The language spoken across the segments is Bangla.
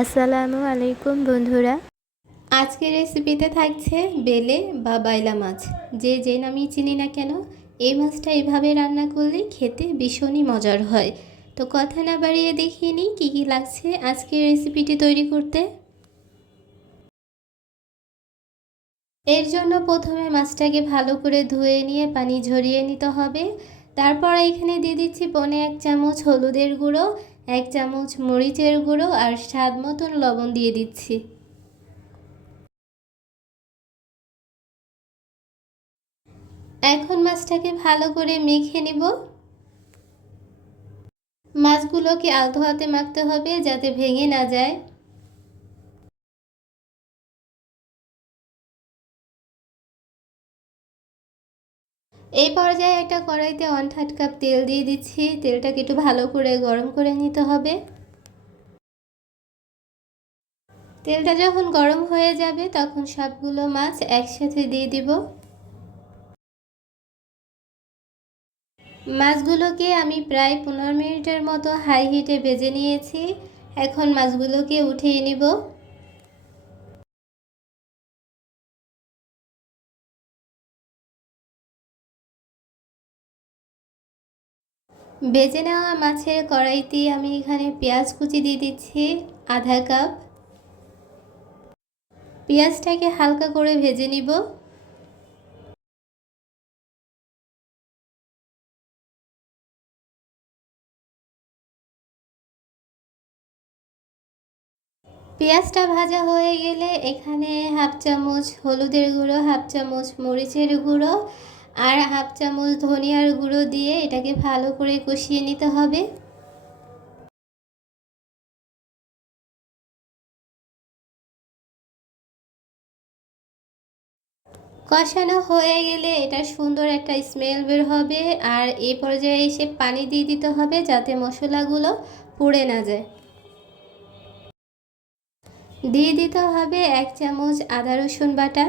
আসসালামু আলাইকুম বন্ধুরা। আজকের রেসিপিতে থাকছে বেলে বা বাইলা মাছ। যে নামই চিনি না কেন, এই মাছটা এভাবে রান্না করলে খেতে ভীষণই মজার হয়। তো কথা না বাড়িয়ে দেখিয়ে নিই কী কী লাগছে আজকের রেসিপিটি তৈরি করতে। এর জন্য প্রথমে মাছটাকে ভালো করে ধুয়ে নিয়ে পানি ঝরিয়ে নিতে হবে। তারপর এখানে দিয়ে দিচ্ছি 1 চামচ হলুদের গুঁড়ো, 1 চামচ মরিচের গুঁড়ো আর স্বাদ মতন লবণ দিয়ে দিচ্ছি। এখন মাছটাকে ভালো করে মেখে নিব। মাছগুলোকে আলতো হাতে মাখতে হবে যাতে ভেঙে না যায়। এই পর্যায়ে একটা কড়াইতে 1/3 কাপ তেল দিয়ে দিচ্ছি। তেলটাকে একটু ভালো করে গরম করে নিতে হবে। তেলটা যখন গরম হয়ে যাবে তখন সবগুলো মাছ একসাথে দিয়ে দিব। মাছগুলোকে আমি প্রায় 15 মিনিটের মতো হাই হিটে ভেজে নিয়েছি। এখন মাছগুলোকে উঠিয়ে নিব। ভেজে নেওয়া মাছের কড়াইতে আমি এখানে পেঁয়াজ কুচি দিয়ে দিচ্ছি আধা কাপ। পেঁয়াজটাকে হালকা করে ভেজে নিব। পেঁয়াজটা ভাজা হয়ে গেলে এখানে হাফ চামচ হলুদের গুঁড়ো, হাফ চামচ মরিচের গুঁড়ো আর হাফ চামচ ধনিয়ার গুঁড়ো দিয়ে এটাকে ভালো করে কষিয়ে নিতে হবে। কষানো হয়ে গেলে এটা সুন্দর একটা স্মেল বের হবে আর এই পর্যায়ে এসে পানি দিয়ে দিতে হবে যাতে মশলাগুলো পুড়ে না যায়। দিয়ে দিতে হবে 1 চামচ আদা রসুন বাটা।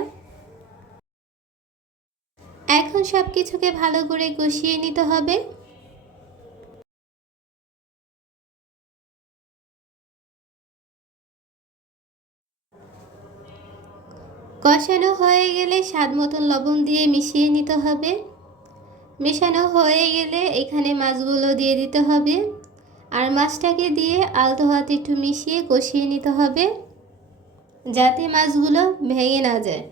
এখন সব কিছুকে ভালো করে কষিয়ে নিতে হবে। কষানো হয়ে গেলে স্বাদ মতন লবণ দিয়ে মিশিয়ে নিতে হবে। মেশানো হয়ে গেলে এখানে মাছগুলো দিয়ে দিতে হবে আর মাছটাকে দিয়ে আলতো হাতে একটু মিশিয়ে কষিয়ে নিতে হবে যাতে মাছগুলো ভেঙে না যায়।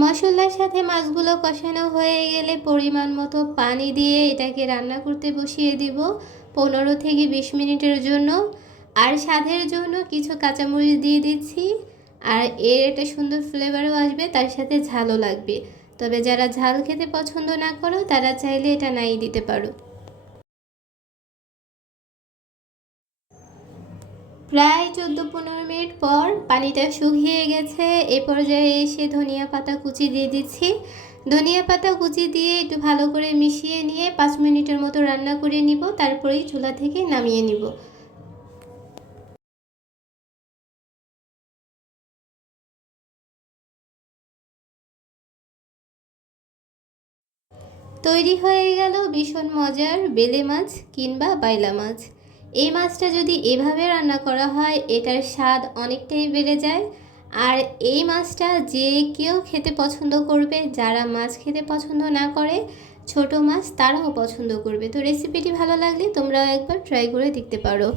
মশলার সাথে মাছগুলো কষানো হয়ে গেলে পরিমাণ মতো পানি দিয়ে এটাকে রান্না করতে বসিয়ে দিব 15 থেকে 20 মিনিটের জন্য। আর স্বাদের জন্য কিছু কাঁচামরিচ দিয়ে দিচ্ছি আর এর একটা সুন্দর ফ্লেভারও আসবে, তার সাথে ঝালও লাগবে। তবে যারা ঝাল খেতে পছন্দ না করো তারা চাইলে এটা নাই দিতে পারো। প্রায় 14-15 মিনিট পর পানিটা শুকিয়ে গেছে। এ পর্যায়ে এসে ধনিয়া পাতা কুচি দিয়ে দিচ্ছি। ধনিয়া পাতা কুচি দিয়ে একটু ভালো করে মিশিয়ে নিয়ে 5 মিনিটের মতো রান্না করে নিব, তারপরেই চুলা থেকে নামিয়ে নিব। তৈরি হয়ে গেল ভীষণ মজার বেলে মাছ কিংবা বাইলা মাছ। এই মাছটা যদি এভাবে রান্না করা হয় এটার স্বাদ অনেকটাই বেড়ে যায়। আর এই মাছটা যে কেউ খেতে পছন্দ করবে, যারা মাছ খেতে পছন্দ না করে ছোট মাছ তারাও পছন্দ করবে। তো রেসিপিটি ভালো লাগলে তোমরাও একবার ট্রাই করে দেখতে পারো।